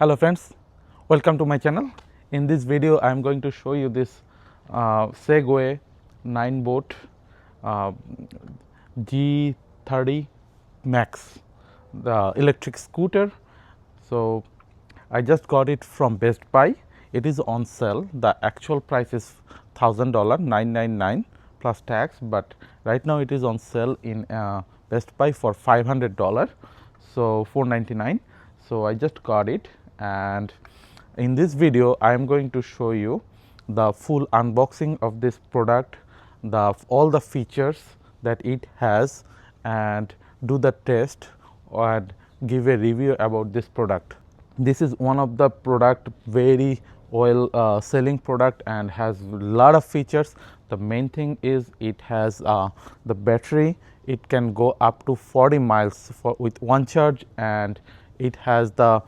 Hello friends, welcome to my channel. In this video I am going to show you this Segway 9 boat uh, G30 Max, the electric scooter. So I just got it from Best Buy. It is on sale. The actual price is $1,000, $999 plus tax, but right now it is on sale in Best Buy for $500, so $499. So I just got it, and in this video I am going to show you the full unboxing of this product, all the features that it has, and do the test and give a review about this product. This is one of the product very well selling product and has a lot of features. The main thing is it has the battery. It can go up to 40 miles with one charge, and it has the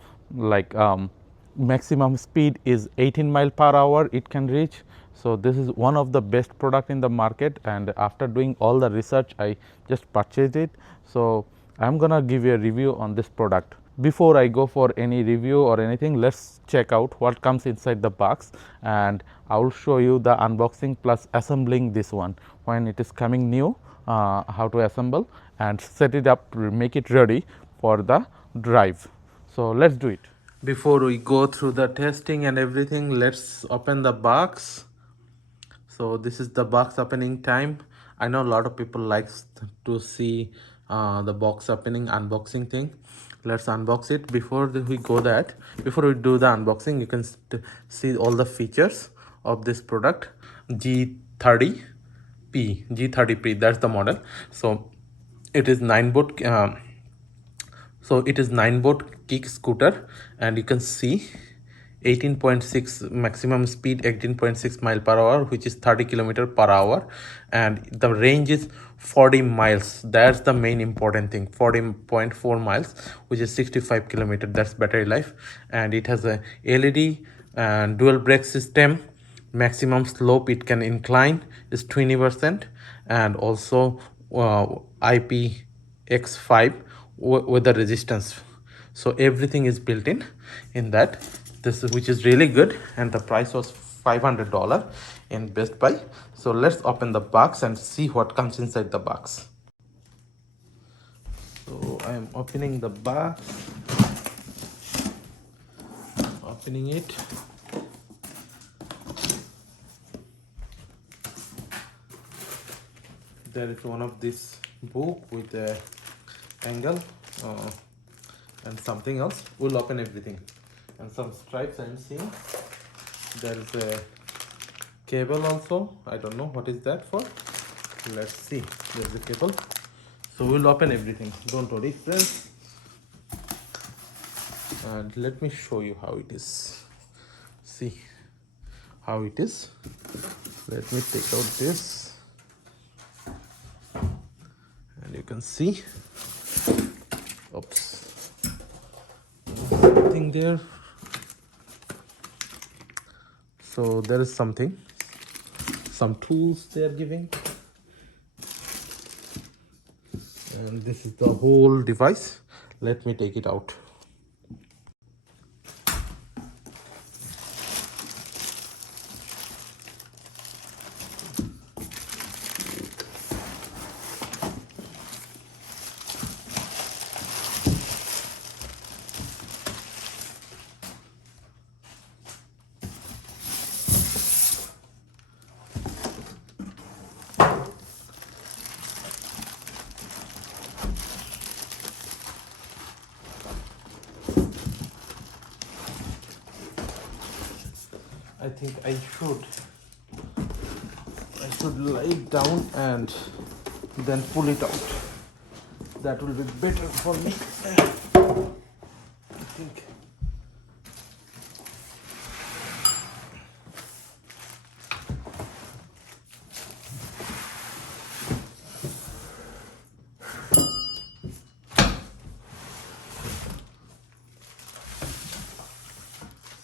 maximum speed is 18 mile per hour it can reach. So this is one of the best product in the market, and after doing all the research I just purchased it. So I am gonna give you a review on this product. Before I go for any review or anything, let's check out what comes inside the box, and I will show you the unboxing plus assembling this one when it is coming new, how to assemble and set it up, make it ready for the drive. So let's do it. Before we go through the testing and everything, let's open the box. So this is the box opening time. I know a lot of people likes to see the box opening unboxing thing. Let's unbox it. Before we do the unboxing, you can see all the features of this product. G30P, that's the model. So it is 9 boat kick scooter, and you can see 18.6 maximum speed, 18.6 mile per hour, which is 30 kilometer per hour, and the range is 40 miles. That's the main important thing. 40.4 miles, which is 65 kilometer. That's battery life. And it has a LED and dual brake system. Maximum slope it can incline is 20%, and also IPX5 with the resistance. So everything is built in that. This is, which is really good, and the price was $500 in Best Buy. So let's open the box and see what comes inside the box. So I am opening the box, opening it. There is one of this book with a angle and something else. We'll open everything, and some stripes I am seeing. There is a cable also. I don't know what is that for. Let's see. There's a cable. So we'll open everything. Don't worry, friends. And let me show you how it is. See how it is. Let me take out this, and you can see. Oops. Something there. So there is something, some tools they are giving, and this is the whole device. Let me take it out. I think I should lie it down and then pull it out. That will be better for me, I think.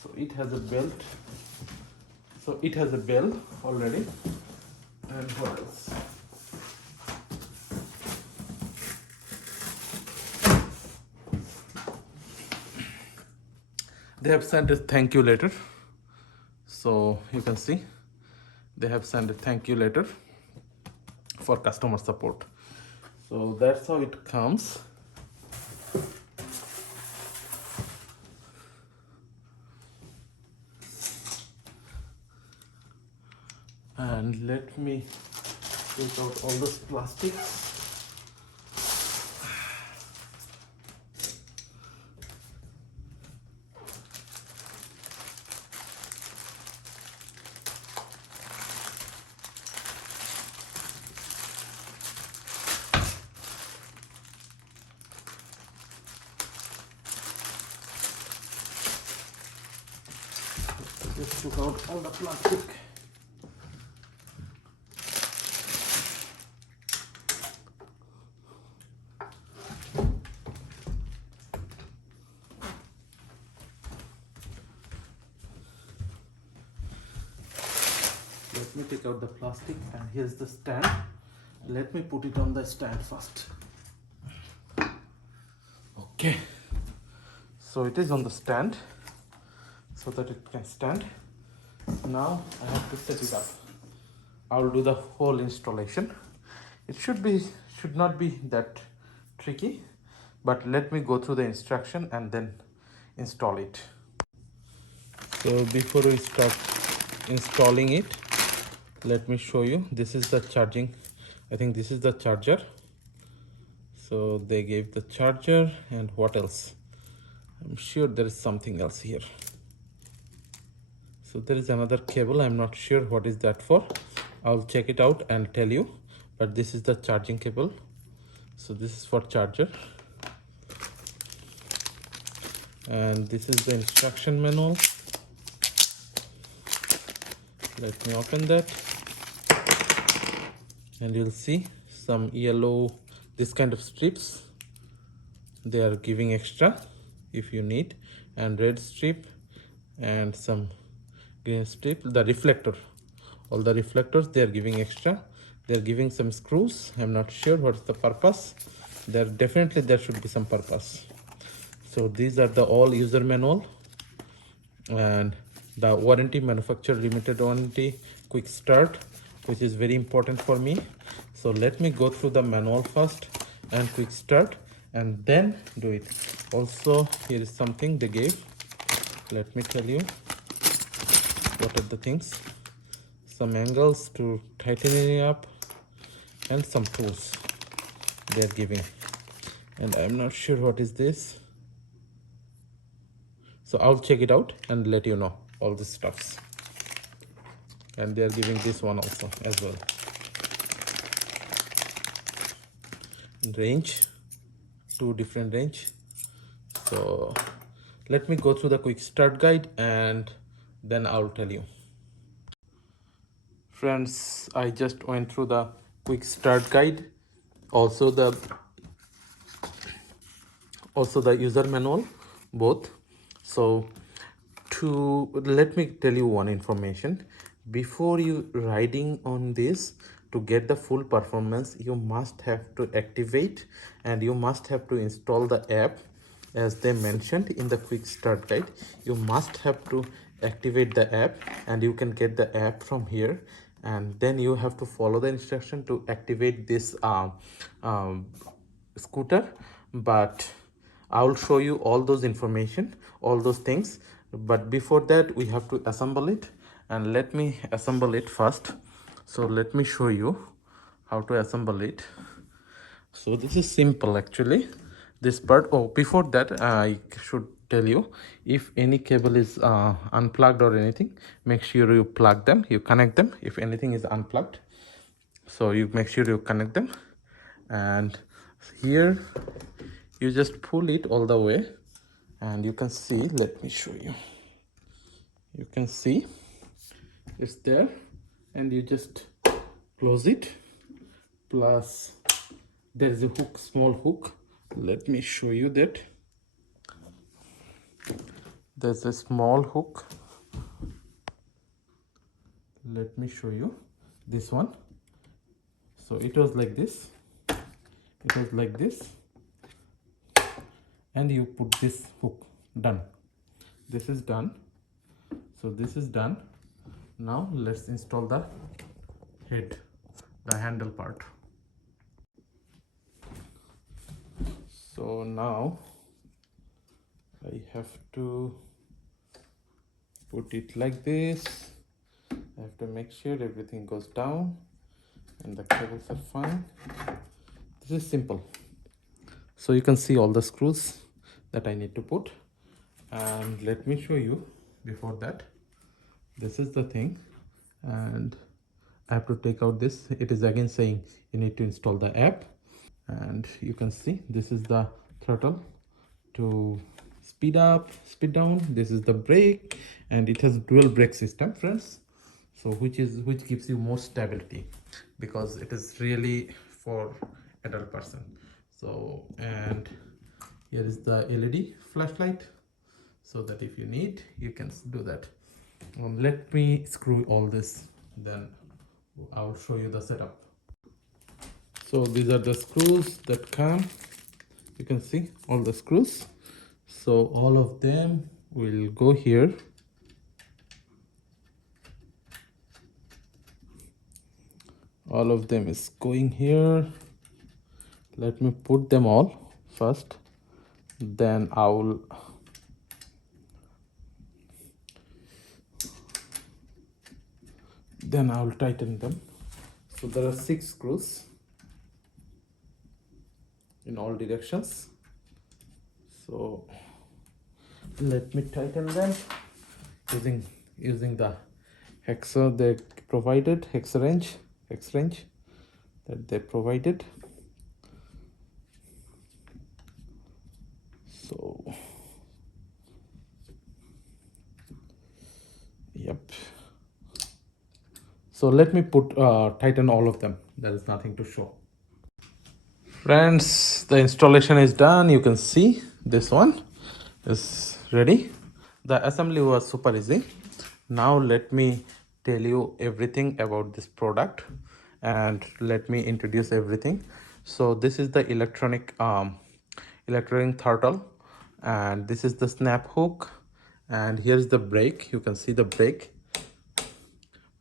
So it has a belt. So it has a bell already. And what else? They have sent a thank you letter. So you can see they have sent a thank you letter for customer support. So that's how it comes. And let me take out all this plastic. Just took out all the plastic. Let me take out the plastic, and here's the stand. Let me put it on the stand first. Okay, so it is on the stand so that it can stand. Now I have to set it up. I'll do the whole installation. It should not be that tricky, but let me go through the instruction and then install it. So before we start installing it, let me show you. This is the charging. I think this is the charger. So they gave the charger, and what else? I'm sure there is something else here. So there is another cable. I'm not sure what is that for. I'll check it out and tell you. But this is the charging cable. So this is for charger. And this is the instruction manual. Let me open that. And you'll see some yellow, this kind of strips. They are giving extra if you need. And red strip and some green strip. The reflector. All the reflectors they are giving extra. They are giving some screws. I'm not sure what's the purpose. There should be some purpose. So these are the all user manual and the warranty, manufacturer limited warranty, quick start, which is very important for me. So let me go through the manual first and quick start and then do it. Also, here is something they gave. Let me tell you what are the things. Some angles to tighten it up and some tools they are giving. And I'm not sure what is this. So I'll check it out and let you know all the stuffs. And they are giving this one also as well. Range, 2 different range. So let me go through the quick start guide and then I'll tell you. Friends, I just went through the quick start guide, also the user manual, both. So let me tell you one information. Before you riding on this, to get the full performance, you must have to activate and you must have to install the app as they mentioned in the quick start guide. You must have to activate the app and you can get the app from here, and then you have to follow the instruction to activate this scooter. But I'll show you all those information, all those things. But before that, we have to assemble it, and let me assemble it first. So let me show you how to assemble it. So this is simple actually, this part. Oh, before that, I should tell you, if any cable is unplugged or anything, make sure you plug them, you connect them if anything is unplugged. So you make sure you connect them, and here you just pull it all the way, and you can see, let me show you, you can see it's there, and you just close it. Plus there is a hook, small hook. Let me show you that. There's a small hook. Let me show you this one. So it was like this, it was like this, and you put this hook, done. this is done. So this is done. Now let's install the head, the handle part. So now I have to put it like this. I have to make sure everything goes down and the cables are fine. This is simple. So you can see all the screws that I need to put, and let me show you before that. This is the thing, and I have to take out this. It is again saying you need to install the app, and you can see this is the throttle to speed up, speed down. This is the brake, and it has dual brake system, friends. So which gives you more stability, because it is really for adult person. So, and here is the LED flashlight, so that if you need, you can do that. Let me screw all this, then I'll show you the setup. So these are the screws that come. You can see all the screws. So all of them will go here. All of them is going here. Let me put them all first, then I'll tighten them. So there are 6 screws in all directions. So let me tighten them using the hexa they provided, hex wrench that they provided. So yep. So let me tighten all of them. There is nothing to show. Friends, the installation is done. You can see this one is ready. The assembly was super easy. Now let me tell you everything about this product, and let me introduce everything. So this is the electronic throttle, and this is the snap hook, and here's the brake. You can see the brake,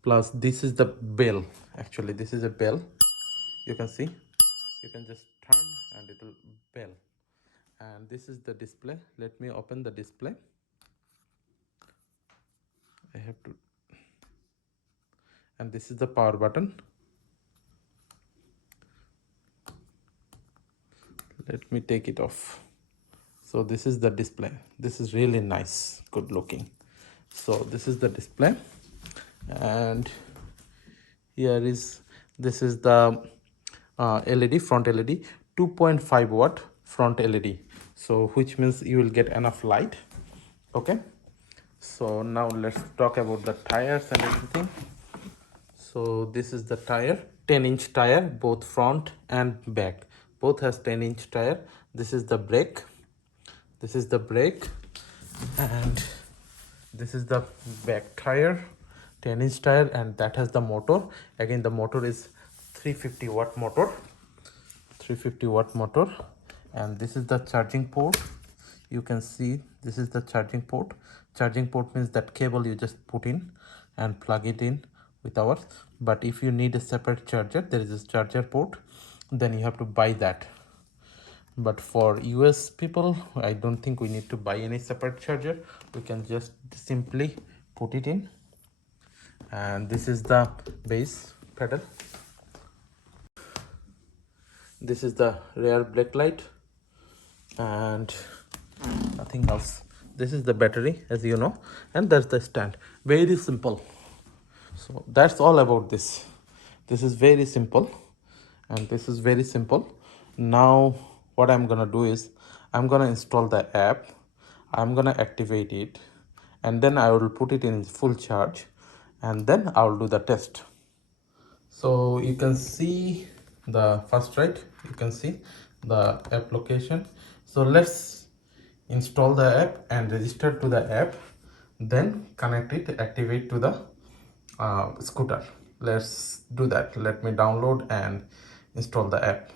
plus this is the bell. Actually, this is a bell. You can see, you can just turn and it will bell. And this is the display. Let me open the display. I have to, and this is the power button. Let me take it off. So this is the display. This is really nice, good looking. So this is the display, and here is, this is the LED, front LED, 2.5 watt front LED. So which means you will get enough light. Okay, so now let's talk about the tires and everything. So this is the tire, 10-inch tire, both front and back, both has 10-inch tire. This is the brake, and this is the back tire, 10-inch tire, and that has the motor. Again, the motor is 350 watt motor, and this is the charging port. You can see this is the charging port. Charging port means that cable you just put in and plug it in with ours. But if you need a separate charger, there is a charger port, then you have to buy that. But for US people, I don't think we need to buy any separate charger. We can just simply put it in. And this is the base pedal. This is the rear brake light, and nothing else. This is the battery, as you know, and that's the stand. Very simple. So that's all about this. This is very simple, and this is very simple. Now what I'm gonna do is I'm gonna install the app, I'm gonna activate it, and then I will put it in full charge, and then I will do the test. So you can see the first, right, you can see the app location. So let's install the app and register to the app, then connect it, activate to the scooter. Let's do that. Let me download and install the app.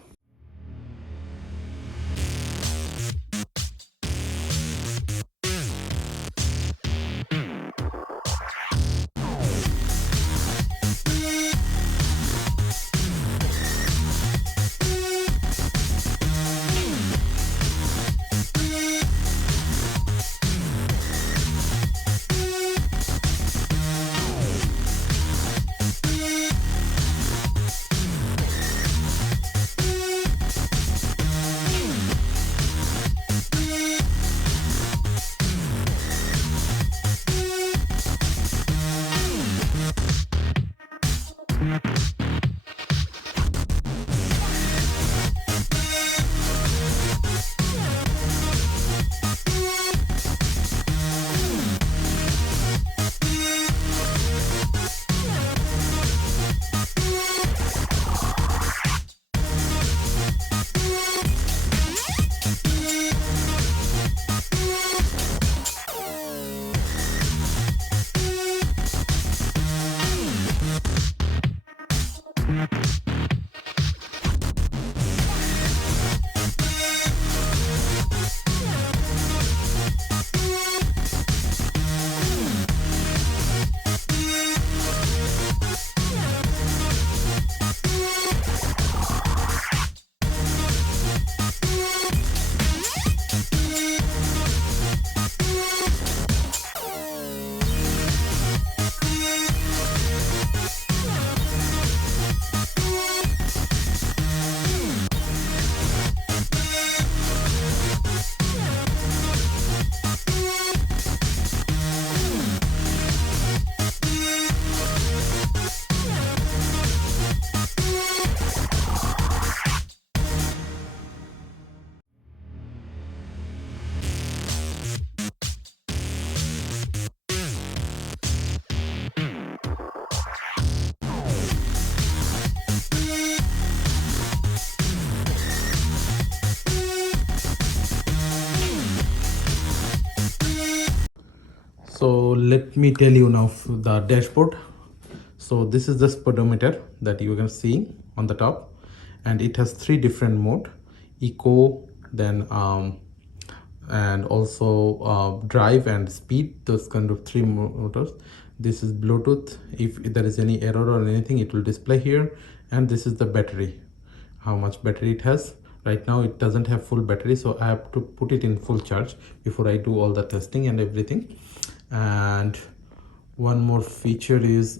So let me tell you now the dashboard. So this is the speedometer that you can see on the top, and it has 3 different mode: eco, then and also drive and speed. Those kind of 3 motors. This is Bluetooth. If there is any error or anything, it will display here. And this is the battery, how much battery it has. Right now it doesn't have full battery, so I have to put it in full charge before I do all the testing and everything. And one more feature is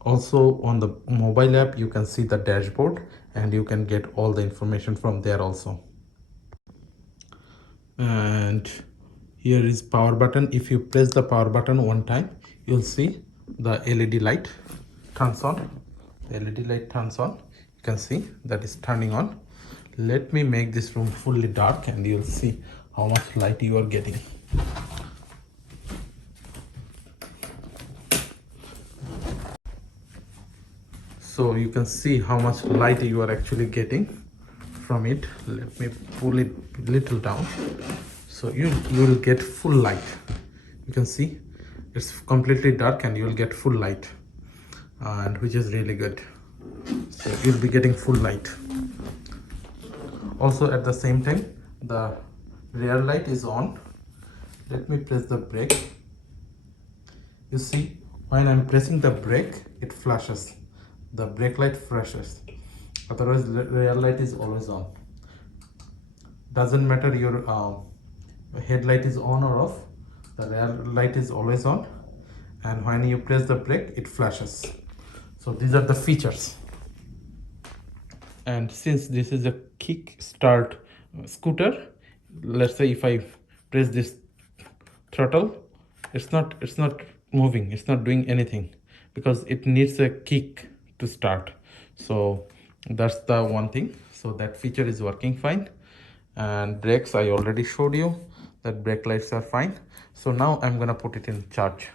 also on the mobile app you can see the dashboard, and you can get all the information from there also. And here is power button. If you press the power button one time, you'll see the LED light turns on. The LED light turns on. You can see that is turning on. Let me make this room fully dark and you'll see how much light you are getting. So you can see how much light you are actually getting from it. Let me pull it little down, so you will get full light. You can see it's completely dark and you will get full light, and which is really good. So you'll be getting full light. Also at the same time the rear light is on. Let me press the brake. You see, when I'm pressing the brake, it flashes. The brake light flashes. Otherwise the rear light is always on. Doesn't matter your headlight is on or off, the rear light is always on, and when you press the brake it flashes. So these are the features. And since this is a kick start scooter, let's say if I press this throttle, it's not moving, it's not doing anything, because it needs a kick to start. So that's the one thing. So that feature is working fine. And brakes, I already showed you that brake lights are fine. So now I'm gonna put it in charge,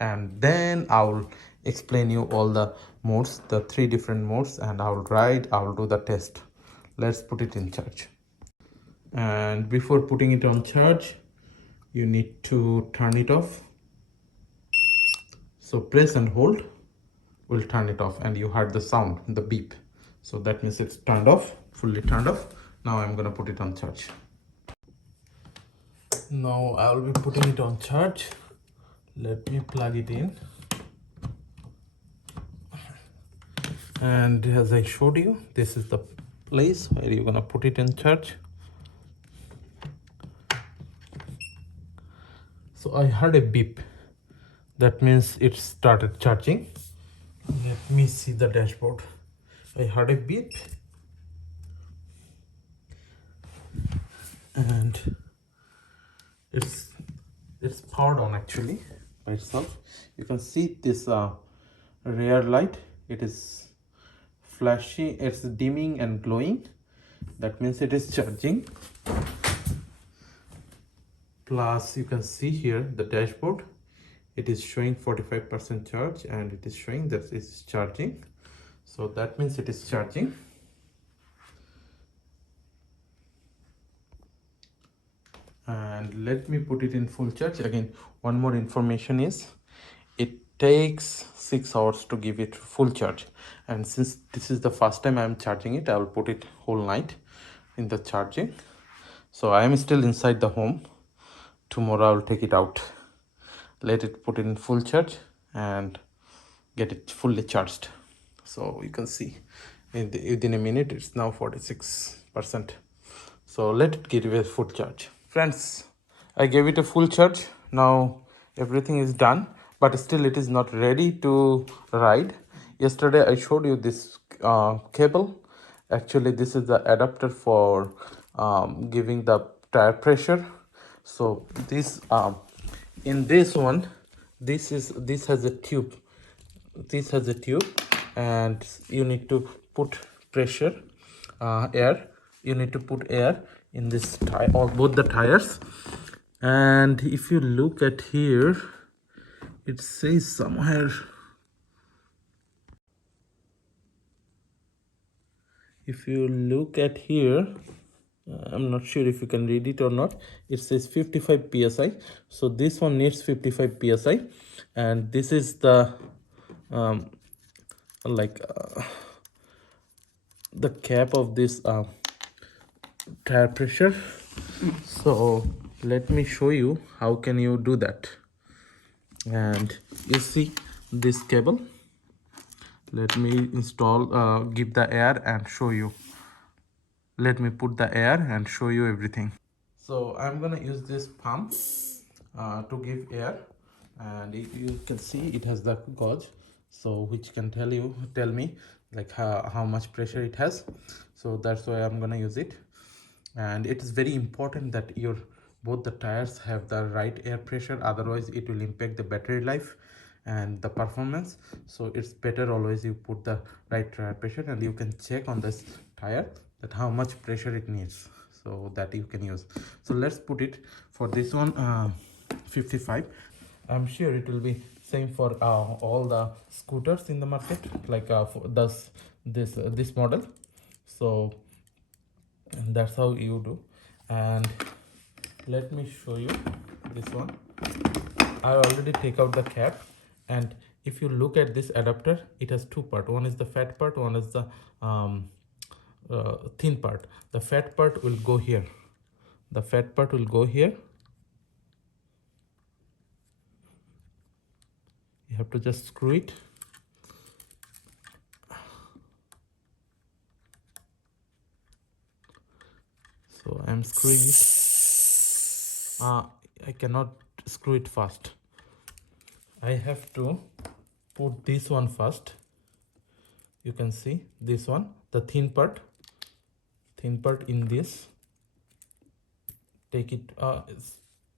and then I'll explain you all the modes, the 3 different modes, and I'll do the test. Let's put it in charge. And before putting it on charge, you need to turn it off. So press and hold will turn it off, and you heard the sound, the beep. So that means it's turned off, fully turned off. Now I'm gonna put it on charge. Now I'll be putting it on charge. Let me plug it in. And as I showed you, this is the place where you're gonna put it in charge. So I heard a beep. That means it started charging. Let me see the dashboard. I heard a beep. And it's powered on actually by itself. You can see this rear light. It is flashing, it's dimming and glowing. That means it is charging. Plus you can see here the dashboard, it is showing 45% charge, and it is showing that it's charging. So that means it is charging. And let me put it in full charge. Again, one more information is it takes 6 hours to give it full charge, and since this is the first time I'm charging it, I will put it whole night in the charging. So I am still inside the home. Tomorrow I'll take it out, let it put it in full charge, and get it fully charged. So you can see within a minute it's now 46%. So let it give it a full charge. Friends, I gave it a full charge. Now everything is done, but still it is not ready to ride. Yesterday I showed you this cable. Actually this is the adapter for giving the tire pressure. So this in this one, this has a tube. This has a tube, and you need to put pressure, air. You need to put air in this tire, or both the tires. And if you look at here, it says somewhere, if you look at here, I'm not sure if you can read it or not. It says 55 psi. So this one needs 55 psi, and this is the um, like the cap of this tire pressure. So let me show you how can you do that. And you see this cable. Let me install give the air and show you. Let me put the air and show you everything. So I'm gonna use this pump to give air, and if you can see it has the gauge, so which can tell me like how much pressure it has. So that's why I'm gonna use it. And it is very important that your both the tires have the right air pressure, otherwise it will impact the battery life and the performance. So it's better always you put the right tire pressure, and you can check on this tire that how much pressure it needs, so that you can use. So let's put it for this one 55. I'm sure it will be same for all the scooters in the market, like for this model. So and that's how you do. And let me show you this one. I already take out the cap, and if you look at this adapter, it has two part. One is the fat part, one is the thin part. The fat part will go here. The fat part will go here. You have to just screw it. So I'm screwing it. I cannot screw it fast. I have to put this one first. You can see this one, the thin part in this. Take it,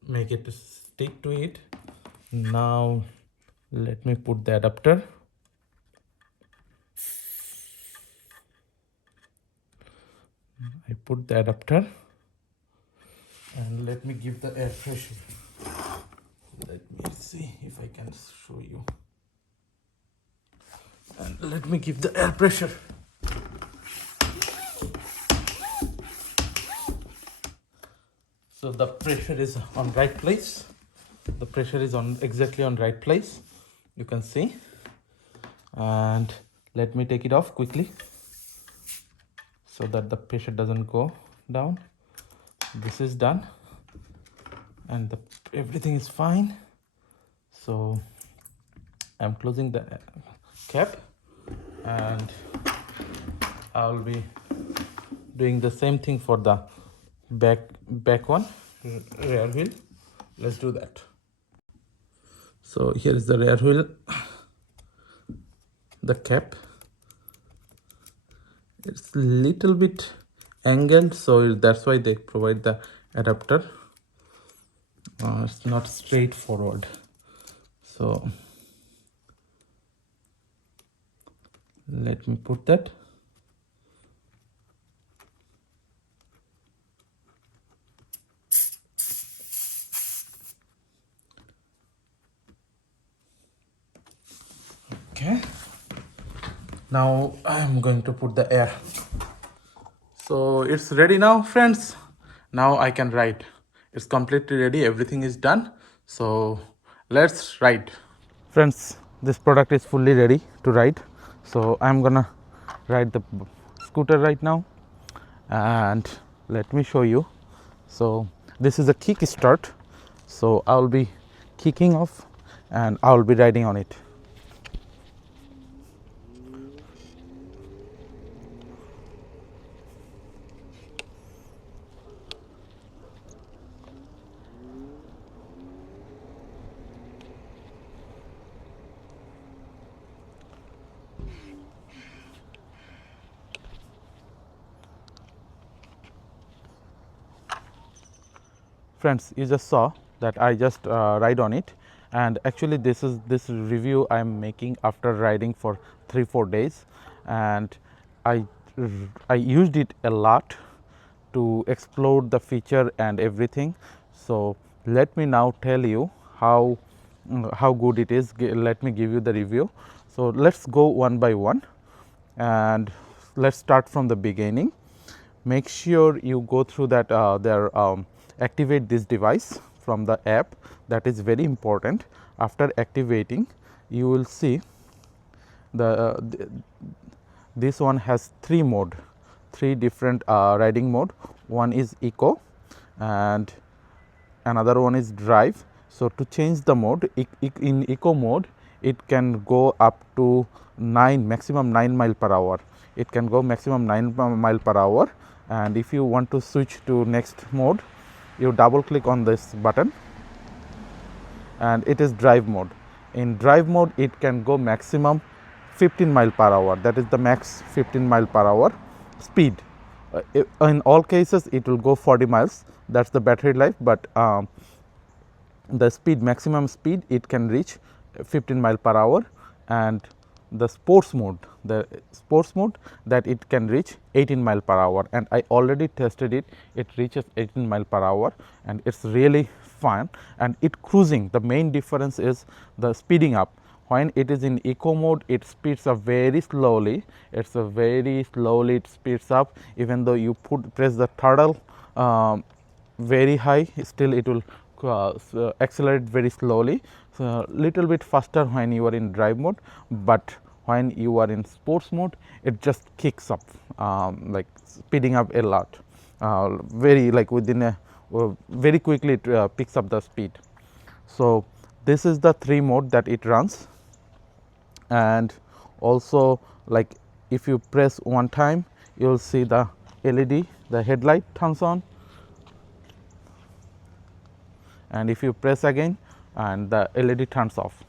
make it stick to it. Now let me put the adapter. I put the adapter, and let me give the air pressure. Let me see if I can show you. And let me give the air pressure. So the pressure is on right place. The pressure is on exactly on right place. You can see. And let me take it off quickly, so that the pressure doesn't go down. This is done, and everything is fine. So I'm closing the cap, and I'll be doing the same thing for the back one, rear wheel. Let's do that. So here is the rear wheel, the cap. It's a little bit angled, so that's why they provide the adapter. It's not straightforward. So let me put that. Okay. Now I'm going to put the air. So it's ready now, friends. Now I can ride. It's completely ready. Everything is done. So let's ride. Friends, this product is fully ready to ride. So I'm gonna ride the scooter right now, and let me show you. So this is a kick start. So I'll be kicking off, and I'll be riding on it. Friends, you just saw that I just ride on it, and actually this review I'm making after riding for 3-4 days, and I used it a lot to explore the feature and everything. So let me now tell you how good it is. Let me give you the review. So let's go one by one, and let's start from the beginning. make sure you go through that activate this device from the app. That is very important. After activating, you will see this one has three different riding mode. One is eco and another one is drive. So to change the mode, in eco mode it can go up to maximum 9 mile per hour. It can go maximum 9 mile per hour, and if you want to switch to next mode, you double click on this button and it is drive mode. In drive mode it can go maximum 15 mile per hour. That is the max 15 mile per hour speed. In all cases it will go 40 miles. That's the battery life, but the speed, maximum speed, it can reach 15 mile per hour. And the sports mode that it can reach 18 mile per hour, and I already tested it. It reaches 18 mile per hour and it's really fun. And it cruising, the main difference is the speeding up. When it is in eco mode, it speeds up very slowly. It speeds up. Even though you press the throttle very high, still it will accelerate very slowly. So little bit faster when you are in drive mode, but when you are in sports mode, it just kicks up, like speeding up a lot, very like within a very quickly it picks up the speed. So this is the 3 mode that it runs. And also, like if you press one time, you will see the LED, the headlight turns on, and if you press again, and the LED turns off.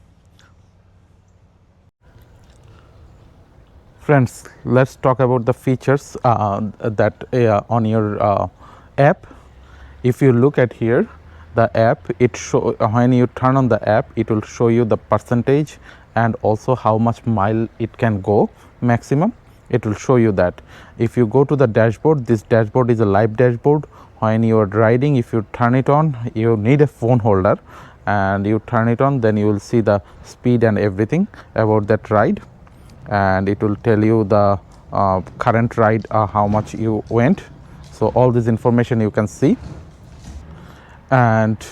Friends, let's talk about the features that on your app. If you look at here, the app, when you turn on the app, it will show you the percentage and also how much mile it can go maximum. It will show you that. If you go to the dashboard, this dashboard is a live dashboard. When you are riding, if you turn it on, you need a phone holder and you turn it on, then you will see the speed and everything about that ride, and it will tell you the current ride, how much you went. So all this information you can see. And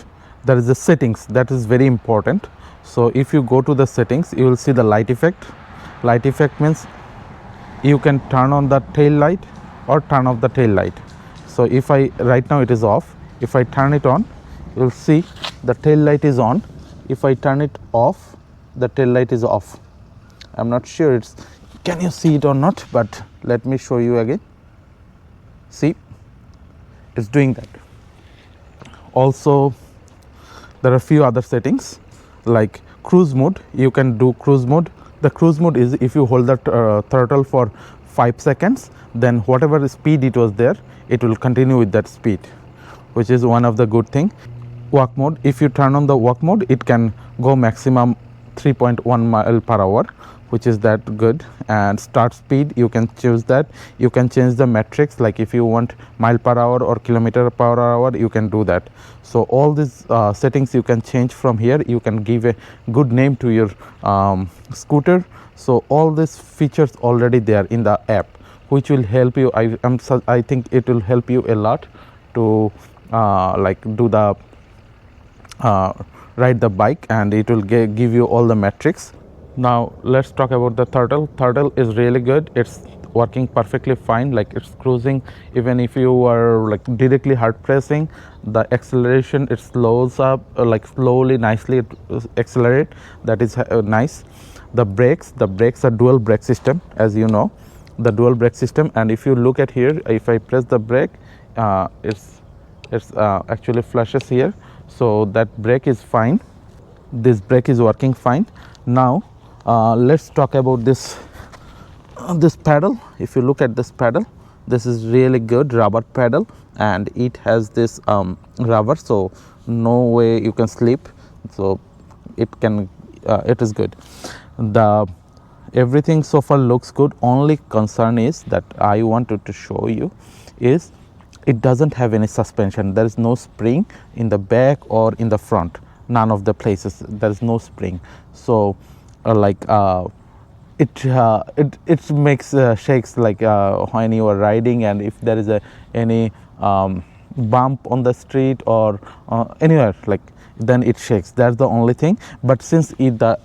there is the settings, that is very important. So if you go to the settings, you will see the light effect. Light effect means you can turn on the tail light or turn off the tail light. So if right now it is off, if I turn it on, you will see the tail light is on. If I turn it off, the tail light is off. I'm not sure can you see it or not, but let me show you again. See, it's doing that. Also, there are a few other settings like cruise mode. You can do cruise mode. The cruise mode is if you hold the throttle for 5 seconds, then whatever speed it was there, it will continue with that speed, which is one of the good thing. Walk mode, if you turn on the walk mode, it can go maximum 3.1 mile per hour, which is that good. And start speed, you can choose that. You can change the metrics, like if you want mile per hour or kilometer per hour, you can do that. So all these settings you can change from here. You can give a good name to your scooter. So all these features already there in the app, which will help you. I think it will help you a lot to like do the ride the bike, and it will give you all the metrics. Now let's talk about the throttle. Throttle is really good. It's working perfectly fine, like it's cruising. Even if you are like directly hard pressing, the acceleration, it slows up, like slowly, nicely it accelerate. That is nice. The brakes are dual brake system, as you know, the dual brake system. And if you look at here, if I press the brake, it's actually flashes here. So that brake is fine. This brake is working fine. Now let's talk about this pedal. If you look at this pedal, this is really good rubber pedal, and it has this rubber, so no way you can slip. So it is good. Everything so far looks good. Only concern is that I wanted to show you is it doesn't have any suspension. There is no spring in the back or in the front. None of the places there is no spring. So it makes shakes like when you are riding, and if there is any bump on the street or anywhere, like, then it shakes. That's the only thing. But since the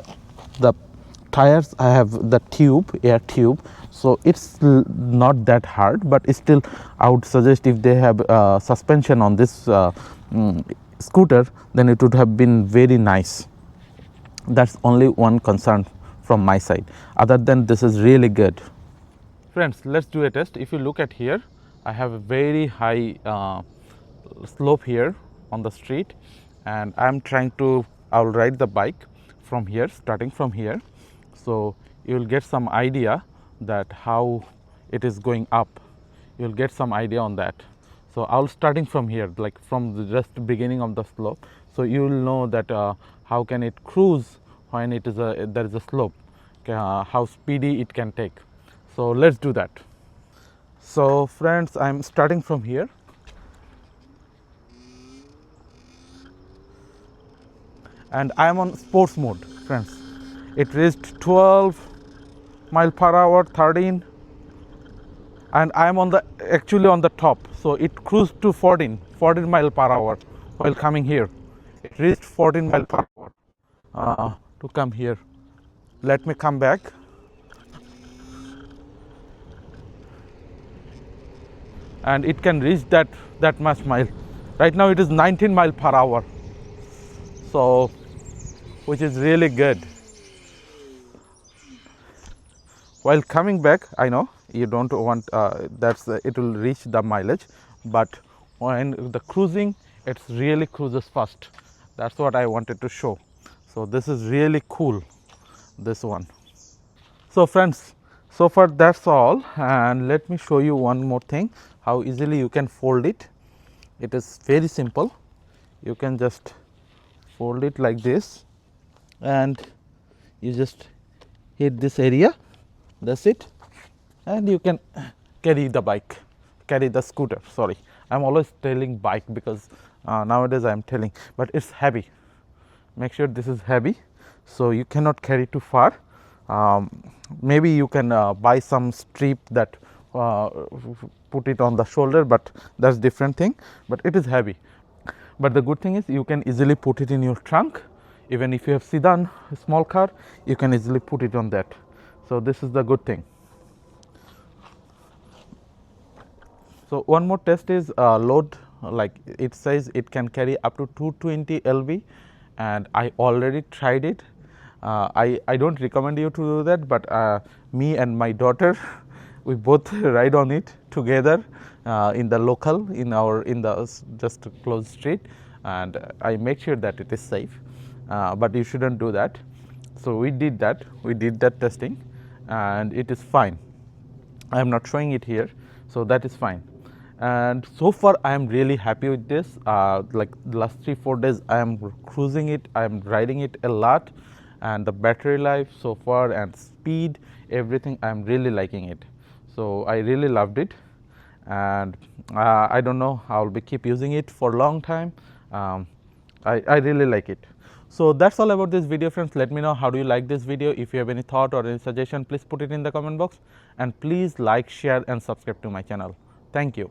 tires, I have the air tube, so it's not that hard. But still, I would suggest if they have suspension on this scooter, then it would have been very nice. That's only one concern from my side. Other than this is really good. Friends, let's do a test. If you look at here, I have a very high slope here on the street, and I'm trying to, I'll ride the bike from here, starting from here. So you will get some idea that how it is going up. You will get some idea on that. So I'll starting from here, like from the just beginning of the slope. So you will know that how can it cruise when it is there is a slope, how speedy it can take. So let's do that. So friends, I'm starting from here, and I'm on sports mode, friends. It reached 12 mile per hour, 13, and I'm on the actually on the top. So it cruised to 14 mile per hour while coming here. It reached 14 mile per hour to come here. Let me come back. And it can reach that much mile. Right now it is 19 mile per hour, so which is really good. While coming back, I know you don't want it will reach the mileage, but when the cruising, it's really cruises fast. That's what I wanted to show. So this is really cool, this one. So friends, so far that's all, and let me show you one more thing, how easily you can fold it. It is very simple. You can just fold it like this, and you just hit this area, that's it, and you can carry the scooter. Sorry, I'm always telling bike because nowadays I'm telling, but it's heavy. Make sure this is heavy, so you cannot carry too far. Maybe you can buy some strip that put it on the shoulder, but that's different thing. But it is heavy. But the good thing is you can easily put it in your trunk. Even if you have sedan, a small car, you can easily put it on that. So this is the good thing. So one more test is load. Like it says, it can carry up to 220 lb, and I already tried it. I don't recommend you to do that, but me and my daughter, we both ride on it together in the local, in the just closed street, and I make sure that it is safe. But you shouldn't do that. So we did that testing, and it is fine. I am not showing it here, so that is fine. And so far I am really happy with this. Like the last 3-4 days I am cruising it, I am riding it a lot, and the battery life so far and speed, everything, I am really liking it. So I really loved it, and I don't know, I will be keep using it for a long time. I really like it. So that's all about this video, friends. Let me know how do you like this video. If you have any thought or any suggestion, please put it in the comment box, and please like, share and subscribe to my channel. Thank you.